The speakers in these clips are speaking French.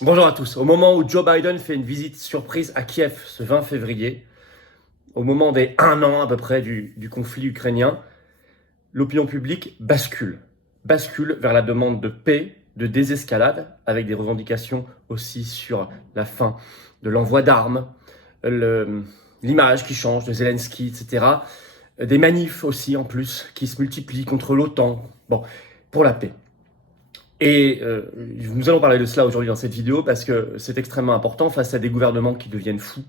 Bonjour à tous. Au moment où Joe Biden fait une visite surprise à Kiev ce 20 février, au moment des 1 an à peu près du conflit ukrainien, l'opinion publique bascule vers la demande de paix, de désescalade, avec des revendications aussi sur la fin de l'envoi d'armes, l'image qui change de Zelensky, etc. Des manifs aussi en plus qui se multiplient contre l'OTAN, bon, pour la paix. Et nous allons parler de cela aujourd'hui dans cette vidéo parce que c'est extrêmement important face à des gouvernements qui deviennent fous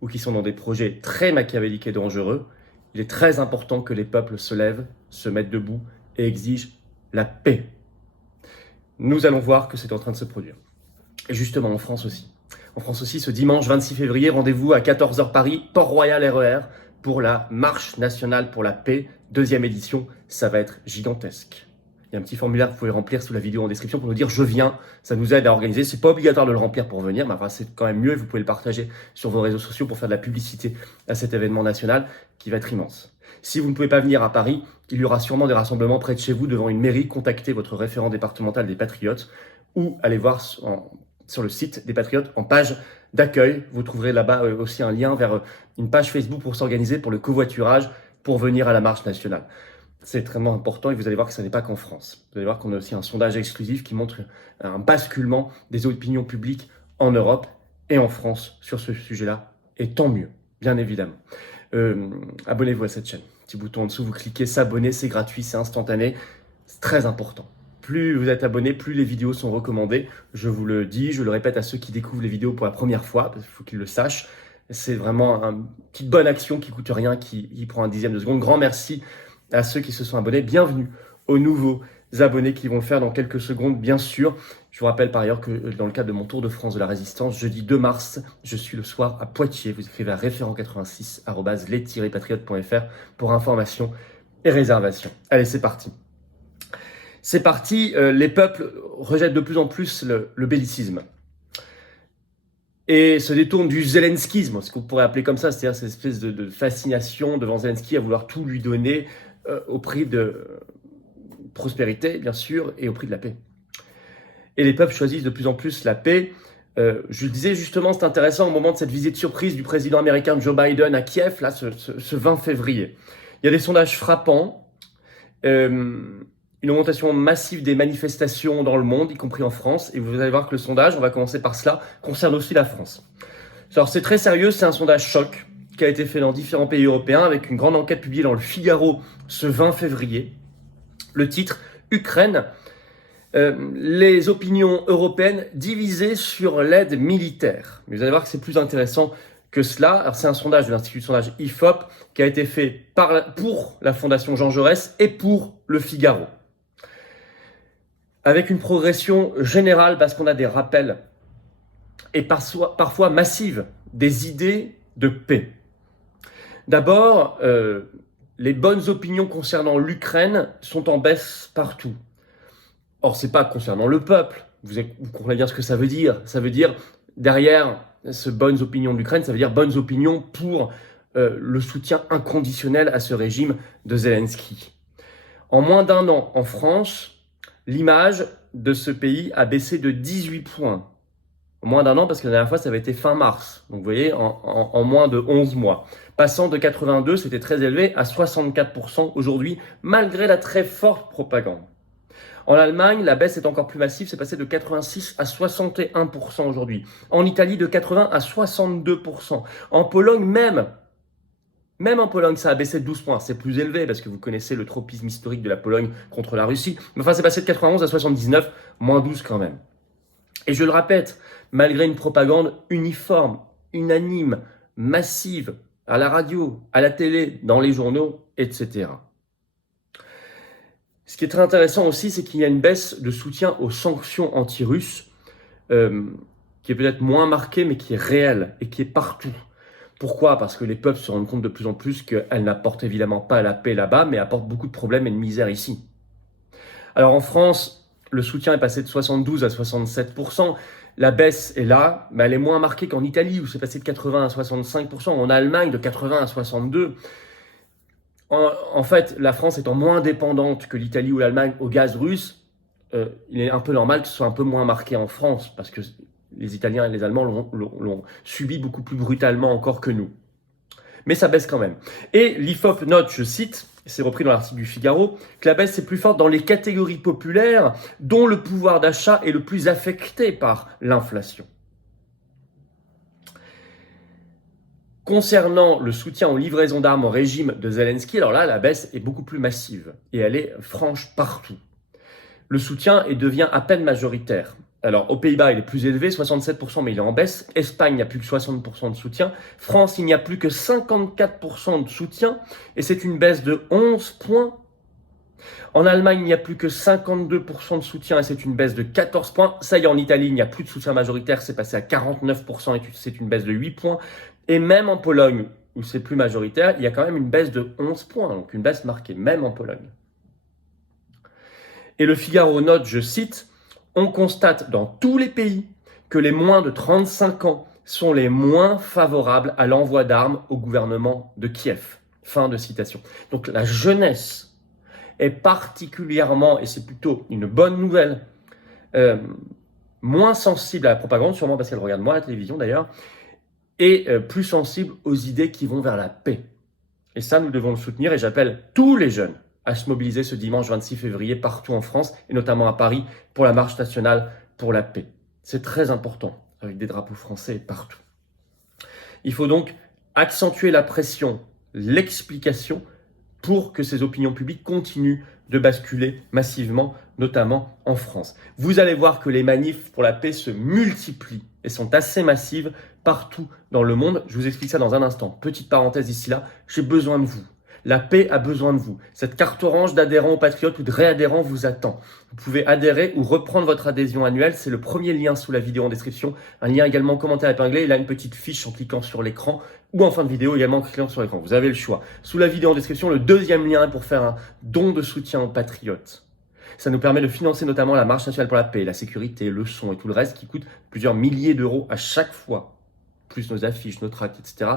ou qui sont dans des projets très machiavéliques et dangereux. Il est très important que les peuples se lèvent, se mettent debout et exigent la paix. Nous allons voir que c'est en train de se produire. Et justement en France aussi. En France aussi, ce dimanche 26 février, rendez-vous à 14h Paris, Port-Royal RER, pour la Marche nationale pour la paix, 2e édition. Ça va être gigantesque. Il y a un petit formulaire que vous pouvez remplir sous la vidéo en description pour nous dire je viens. Ça nous aide à organiser. C'est pas obligatoire de le remplir pour venir, mais enfin, c'est quand même mieux et vous pouvez le partager sur vos réseaux sociaux pour faire de la publicité à cet événement national qui va être immense. Si vous ne pouvez pas venir à Paris, il y aura sûrement des rassemblements près de chez vous devant une mairie. Contactez votre référent départemental des Patriotes ou allez voir sur le site des Patriotes en page d'accueil. Vous trouverez là-bas aussi un lien vers une page Facebook pour s'organiser pour le covoiturage pour venir à la marche nationale. C'est extrêmement important et vous allez voir que ce n'est pas qu'en France. Vous allez voir qu'on a aussi un sondage exclusif qui montre un basculement des opinions publiques en Europe et en France sur ce sujet-là. Et tant mieux, bien évidemment. Abonnez-vous à cette chaîne. Petit bouton en dessous, vous cliquez s'abonner, c'est gratuit, c'est instantané. C'est très important. Plus vous êtes abonné, plus les vidéos sont recommandées. Je vous le dis, je le répète à ceux qui découvrent les vidéos pour la première fois, parce qu'il faut qu'ils le sachent. C'est vraiment une petite bonne action qui ne coûte rien, qui prend un dixième de seconde. Grand merci à ceux qui se sont abonnés. Bienvenue aux nouveaux abonnés qui vont le faire dans quelques secondes, bien sûr. Je vous rappelle par ailleurs que dans le cadre de mon Tour de France de la Résistance, jeudi 2 mars, je suis le soir à Poitiers. Vous écrivez à référent86@les-patriotes.fr pour information et réservation. Allez, c'est parti. C'est parti, les peuples rejettent de plus en plus le bellicisme et se détournent du zelenskisme, ce qu'on pourrait appeler comme ça, c'est-à-dire cette espèce de fascination devant Zelensky à vouloir tout lui donner au prix de prospérité, bien sûr, et au prix de la paix. Et les peuples choisissent de plus en plus la paix. Je le disais justement, c'est intéressant au moment de cette visite surprise du président américain Joe Biden à Kiev, là, ce 20 février. Il y a des sondages frappants, une augmentation massive des manifestations dans le monde, y compris en France. Et vous allez voir que le sondage, on va commencer par cela, concerne aussi la France. Alors c'est très sérieux, c'est un sondage choc qui a été fait dans différents pays européens avec une grande enquête publiée dans le Figaro ce 20 février. Le titre « Ukraine, les opinions européennes divisées sur l'aide militaire ». Mais vous allez voir que c'est plus intéressant que cela. Alors c'est un sondage de l'Institut de sondage IFOP qui a été fait pour la Fondation Jean Jaurès et pour le Figaro. Avec une progression générale parce qu'on a des rappels et parfois massives des idées de paix. D'abord, les bonnes opinions concernant l'Ukraine sont en baisse partout. Or, ce n'est pas concernant le peuple. Vous comprenez bien ce que ça veut dire. Ça veut dire, derrière ces bonnes opinions de l'Ukraine, ça veut dire bonnes opinions pour le soutien inconditionnel à ce régime de Zelensky. En moins d'1 an, en France, l'image de ce pays a baissé de 18 points. En moins d'1 an, parce que la dernière fois, ça avait été fin mars. Donc, vous voyez, en moins de 11 mois. Passant de 82, c'était très élevé, à 64% aujourd'hui, malgré la très forte propagande. En Allemagne, la baisse est encore plus massive, c'est passé de 86 à 61% aujourd'hui. En Italie, de 80 à 62%. En Pologne, même en Pologne, ça a baissé de 12 points. C'est plus élevé parce que vous connaissez le tropisme historique de la Pologne contre la Russie. Mais enfin, c'est passé de 91 à 79, moins 12 quand même. Et je le répète, malgré une propagande uniforme, unanime, massive, à la radio, à la télé, dans les journaux, etc. Ce qui est très intéressant aussi, c'est qu'il y a une baisse de soutien aux sanctions anti-russes, qui est peut-être moins marquée, mais qui est réelle et qui est partout. Pourquoi ? Parce que les peuples se rendent compte de plus en plus qu'elles n'apportent évidemment pas la paix là-bas, mais apportent beaucoup de problèmes et de misère ici. Alors en France, le soutien est passé de 72 à 67%. La baisse est là, mais elle est moins marquée qu'en Italie, où c'est passé de 80 à 65%. En Allemagne, de 80 à 62%. En fait, la France étant moins dépendante que l'Italie ou l'Allemagne au gaz russe, il est un peu normal que ce soit un peu moins marqué en France, parce que les Italiens et les Allemands l'ont subi beaucoup plus brutalement encore que nous. Mais ça baisse quand même. Et l'IFOP note, je cite, c'est repris dans l'article du Figaro, que la baisse est plus forte dans les catégories populaires dont le pouvoir d'achat est le plus affecté par l'inflation. Concernant le soutien aux livraisons d'armes au régime de Zelensky, alors là, la baisse est beaucoup plus massive et elle est franche partout. Le soutien devient à peine majoritaire. Alors, aux Pays-Bas, il est plus élevé, 67%, mais il est en baisse. Espagne, il n'y a plus que 60% de soutien. France, il n'y a plus que 54% de soutien, et c'est une baisse de 11 points. En Allemagne, il n'y a plus que 52% de soutien, et c'est une baisse de 14 points. Ça y est, en Italie, il n'y a plus de soutien majoritaire, c'est passé à 49%, et c'est une baisse de 8 points. Et même en Pologne, où c'est plus majoritaire, il y a quand même une baisse de 11 points, donc une baisse marquée, même en Pologne. Et le Figaro note, je cite, « On constate dans tous les pays que les moins de 35 ans sont les moins favorables à l'envoi d'armes au gouvernement de Kiev. » Fin de citation. Donc la jeunesse est particulièrement, et c'est plutôt une bonne nouvelle, moins sensible à la propagande, sûrement parce qu'elle regarde moins la télévision d'ailleurs, et plus sensible aux idées qui vont vers la paix. Et ça, nous devons le soutenir, et j'appelle tous les jeunes à se mobiliser ce dimanche 26 février partout en France, et notamment à Paris, pour la marche nationale pour la paix. C'est très important, avec des drapeaux français partout. Il faut donc accentuer la pression, l'explication, pour que ces opinions publiques continuent de basculer massivement, notamment en France. Vous allez voir que les manifs pour la paix se multiplient et sont assez massives partout dans le monde. Je vous explique ça dans un instant. Petite parenthèse ici là, j'ai besoin de vous. La paix a besoin de vous. Cette carte orange d'adhérents aux Patriotes ou de réadhérents vous attend. Vous pouvez adhérer ou reprendre votre adhésion annuelle. C'est le premier lien sous la vidéo en description. Un lien également commentaire épinglé. Il a une petite fiche en cliquant sur l'écran ou en fin de vidéo également en cliquant sur l'écran. Vous avez le choix. Sous la vidéo en description, le deuxième lien est pour faire un don de soutien aux Patriotes. Ça nous permet de financer notamment la marche nationale pour la paix, la sécurité, le son et tout le reste qui coûte plusieurs milliers d'euros à chaque fois. Plus nos affiches, nos tracts, etc.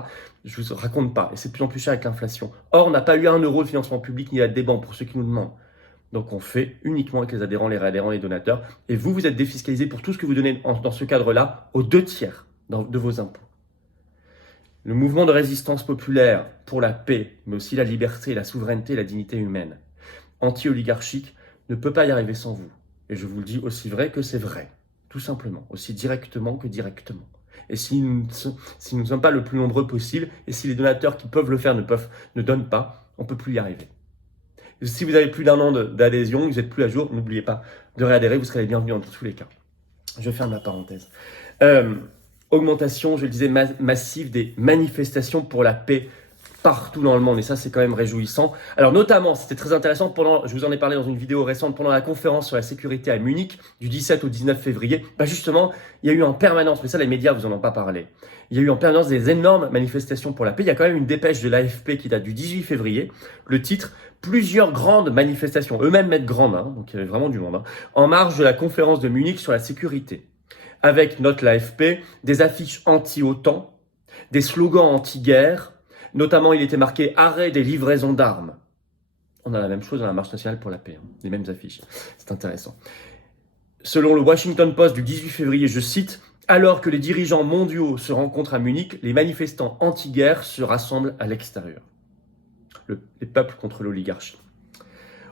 Je ne vous raconte pas. Et c'est de plus en plus cher avec l'inflation. Or, on n'a pas eu 1 euro de financement public ni d'aide des banques pour ceux qui nous demandent. Donc, on fait uniquement avec les adhérents, les réadhérents, les donateurs. Et vous, vous êtes défiscalisé pour tout ce que vous donnez dans ce cadre-là aux 2/3 de vos impôts. Le mouvement de résistance populaire pour la paix, mais aussi la liberté, la souveraineté et la dignité humaine, anti-oligarchique, ne peut pas y arriver sans vous. Et je vous le dis aussi vrai que c'est vrai. Tout simplement. Aussi directement que directement. Et si nous ne sommes pas le plus nombreux possible, et si les donateurs qui peuvent le faire ne donnent pas, on ne peut plus y arriver. Et si vous avez plus d'1 an d'adhésion, vous n'êtes plus à jour, n'oubliez pas de réadhérer, vous serez les bienvenus dans tous les cas. Je ferme la parenthèse. Augmentation, je le disais, massive des manifestations pour la paix partout dans le monde, et ça c'est quand même réjouissant. Alors notamment, c'était très intéressant, je vous en ai parlé dans une vidéo récente, pendant la conférence sur la sécurité à Munich, du 17 au 19 février, justement, il y a eu en permanence, mais ça les médias vous en ont pas parlé, il y a eu en permanence des énormes manifestations pour la paix. Il y a quand même une dépêche de l'AFP qui date du 18 février, le titre « Plusieurs grandes manifestations », eux-mêmes mettent grande, donc il y avait vraiment du monde, en marge de la conférence de Munich sur la sécurité, avec, note l'AFP, des affiches anti-OTAN, des slogans anti-guerre. Notamment, il était marqué « Arrêt des livraisons d'armes ». On a la même chose dans la marche nationale pour la paix, les mêmes affiches. C'est intéressant. Selon le Washington Post du 18 février, je cite, « Alors que les dirigeants mondiaux se rencontrent à Munich, les manifestants anti-guerre se rassemblent à l'extérieur. » Les peuples contre l'oligarchie.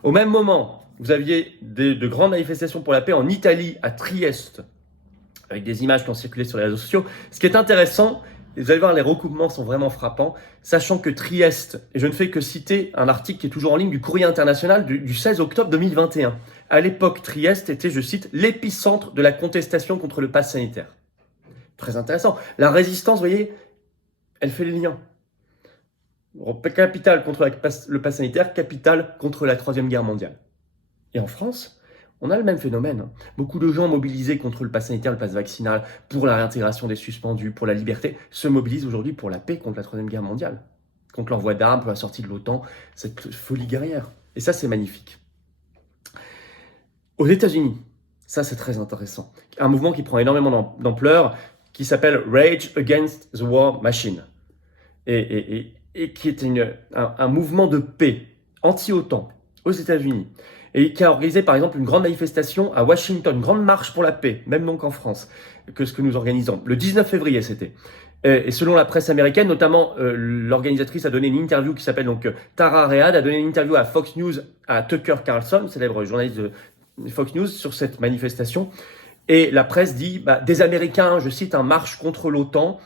Au même moment, vous aviez de grandes manifestations pour la paix en Italie, à Trieste, avec des images qui ont circulé sur les réseaux sociaux. Ce qui est intéressant, et vous allez voir, les recoupements sont vraiment frappants, sachant que Trieste, et je ne fais que citer un article qui est toujours en ligne du Courrier International du 16 octobre 2021. À l'époque, Trieste était, je cite, l'épicentre de la contestation contre le pass sanitaire. Très intéressant. La résistance, vous voyez, elle fait les liens. Capitale contre le pass sanitaire, capitale contre la Troisième Guerre mondiale. Et en France, on a le même phénomène. Beaucoup de gens mobilisés contre le pass sanitaire, le pass vaccinal, pour la réintégration des suspendus, pour la liberté, se mobilisent aujourd'hui pour la paix contre la Troisième Guerre mondiale, contre l'envoi d'armes, pour la sortie de l'OTAN, cette folie guerrière. Et ça, c'est magnifique. Aux États-Unis, ça c'est très intéressant, un mouvement qui prend énormément d'ampleur, qui s'appelle Rage Against the War Machine, et qui est un mouvement de paix anti-OTAN aux États-Unis. et qui a organisé par exemple une grande manifestation à Washington, une grande marche pour la paix, même nom qu'en France, que ce que nous organisons. Le 19 février, c'était. Et selon la presse américaine, notamment, l'organisatrice a donné une interview qui s'appelle donc Tara Reid, a donné une interview à Fox News, à Tucker Carlson, célèbre journaliste de Fox News, sur cette manifestation. Et la presse dit, des Américains, je cite, un marche contre l'OTAN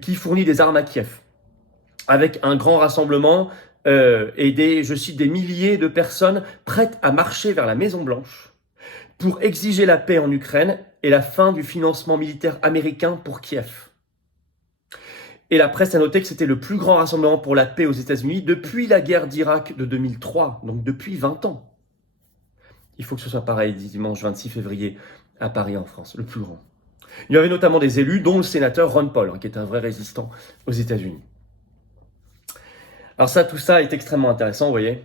qui fournit des armes à Kiev, avec un grand rassemblement et je cite, des milliers de personnes prêtes à marcher vers la Maison-Blanche pour exiger la paix en Ukraine et la fin du financement militaire américain pour Kiev. Et la presse a noté que c'était le plus grand rassemblement pour la paix aux États-Unis depuis la guerre d'Irak de 2003, donc depuis 20 ans. Il faut que ce soit pareil dimanche 26 février à Paris en France, le plus grand. Il y avait notamment des élus, dont le sénateur Ron Paul, qui est un vrai résistant aux États-Unis. Alors ça, tout ça est extrêmement intéressant, vous voyez.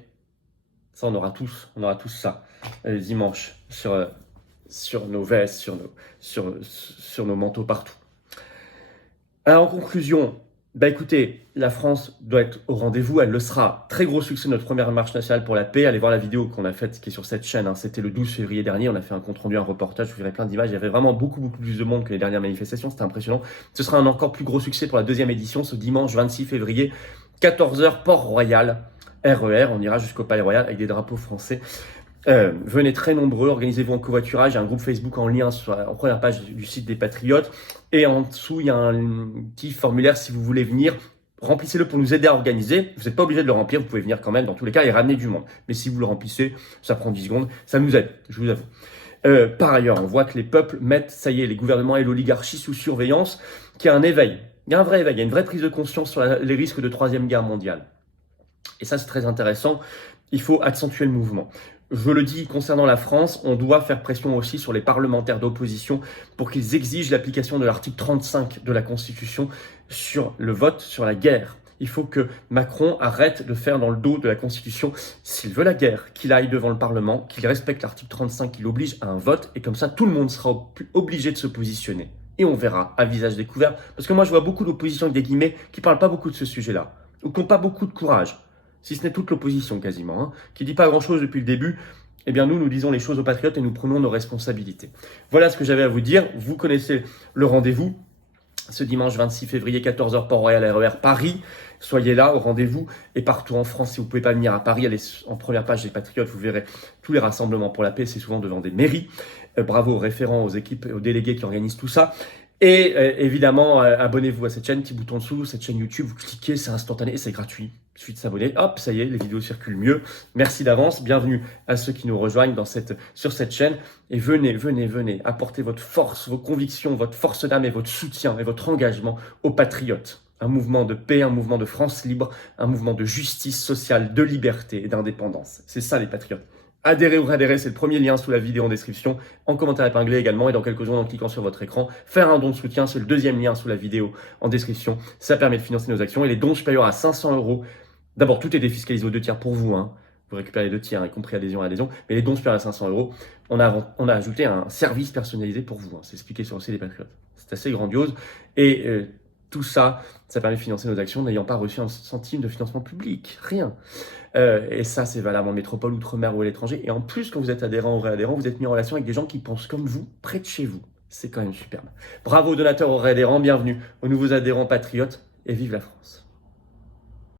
Ça, on aura tous ça dimanche sur nos vestes, sur nos manteaux partout. Alors en conclusion, écoutez, la France doit être au rendez-vous, elle le sera. Très gros succès de notre première marche nationale pour la paix. Allez voir la vidéo qu'on a faite qui est sur cette chaîne, c'était le 12 février dernier, on a fait un compte rendu, un reportage, vous verrez plein d'images, il y avait vraiment beaucoup plus de monde que les dernières manifestations, c'était impressionnant. Ce sera un encore plus gros succès pour la deuxième édition, ce dimanche 26 février, 14h, Port-Royal, RER, on ira jusqu'au Palais Royal avec des drapeaux français. Venez très nombreux, organisez-vous en covoiturage, il y a un groupe Facebook en lien en première page du site des Patriotes, et en dessous il y a un petit formulaire si vous voulez venir, remplissez-le pour nous aider à organiser, vous n'êtes pas obligé de le remplir, vous pouvez venir quand même dans tous les cas et ramener du monde, mais si vous le remplissez, ça prend 10 secondes, ça nous aide, je vous avoue. Par ailleurs, on voit que les peuples mettent, ça y est, les gouvernements et l'oligarchie sous surveillance, qu'il y a un éveil, il y a un vrai éveil, il y a une vraie prise de conscience sur les risques de troisième guerre mondiale. Et ça c'est très intéressant, il faut accentuer le mouvement. Je le dis concernant la France, on doit faire pression aussi sur les parlementaires d'opposition pour qu'ils exigent l'application de l'article 35 de la Constitution sur le vote sur la guerre. Il faut que Macron arrête de faire dans le dos de la Constitution. S'il veut la guerre, qu'il aille devant le Parlement, qu'il respecte l'article 35, qu'il oblige à un vote, et comme ça tout le monde sera obligé de se positionner. Et on verra à visage découvert, parce que moi je vois beaucoup d'opposition avec des guillemets qui parlent pas beaucoup de ce sujet-là, ou qui n'ont pas beaucoup de courage. Si ce n'est toute l'opposition quasiment, qui ne dit pas grand-chose depuis le début, eh bien nous disons les choses aux patriotes et nous prenons nos responsabilités. Voilà ce que j'avais à vous dire. Vous connaissez le rendez-vous. Ce dimanche 26 février, 14h, Port-Royal, RER, Paris. Soyez là au rendez-vous. Et partout en France, si vous ne pouvez pas venir à Paris, allez en première page des Patriotes, vous verrez tous les rassemblements pour la paix. C'est souvent devant des mairies. Bravo aux référents, aux équipes et aux délégués qui organisent tout ça. Et évidemment, abonnez-vous à cette chaîne, petit bouton dessous, cette chaîne YouTube, vous cliquez, c'est instantané et c'est gratuit. Il suffit de s'abonner, hop, ça y est, les vidéos circulent mieux. Merci d'avance, bienvenue à ceux qui nous rejoignent sur cette chaîne. Et venez, apportez votre force, vos convictions, votre force d'âme et votre soutien et votre engagement aux patriotes. Un mouvement de paix, un mouvement de France libre, un mouvement de justice sociale, de liberté et d'indépendance. C'est ça les patriotes. Adhérer ou réadhérer, c'est le premier lien sous la vidéo en description, en commentaire épinglé également, et dans quelques secondes en cliquant sur votre écran. Faire un don de soutien, c'est le deuxième lien sous la vidéo en description. Ça permet de financer nos actions. Et les dons supérieurs à 500 €, d'abord tout est défiscalisé aux 2 tiers pour vous, vous récupérez les 2 tiers, y compris adhésion à adhésion, mais les dons supérieurs à 500 €, on a ajouté un service personnalisé pour vous, c'est expliqué sur le site des Patriotes. C'est assez grandiose, et tout ça, ça permet de financer nos actions n'ayant pas reçu un centime de financement public, rien. Et ça, c'est valable en métropole, outre-mer ou à l'étranger. Et en plus, quand vous êtes adhérent ou réadhérent, vous êtes mis en relation avec des gens qui pensent comme vous, près de chez vous. C'est quand même superbe. Bravo aux donateurs, aux réadhérents, bienvenue aux nouveaux adhérents patriotes, et vive la France.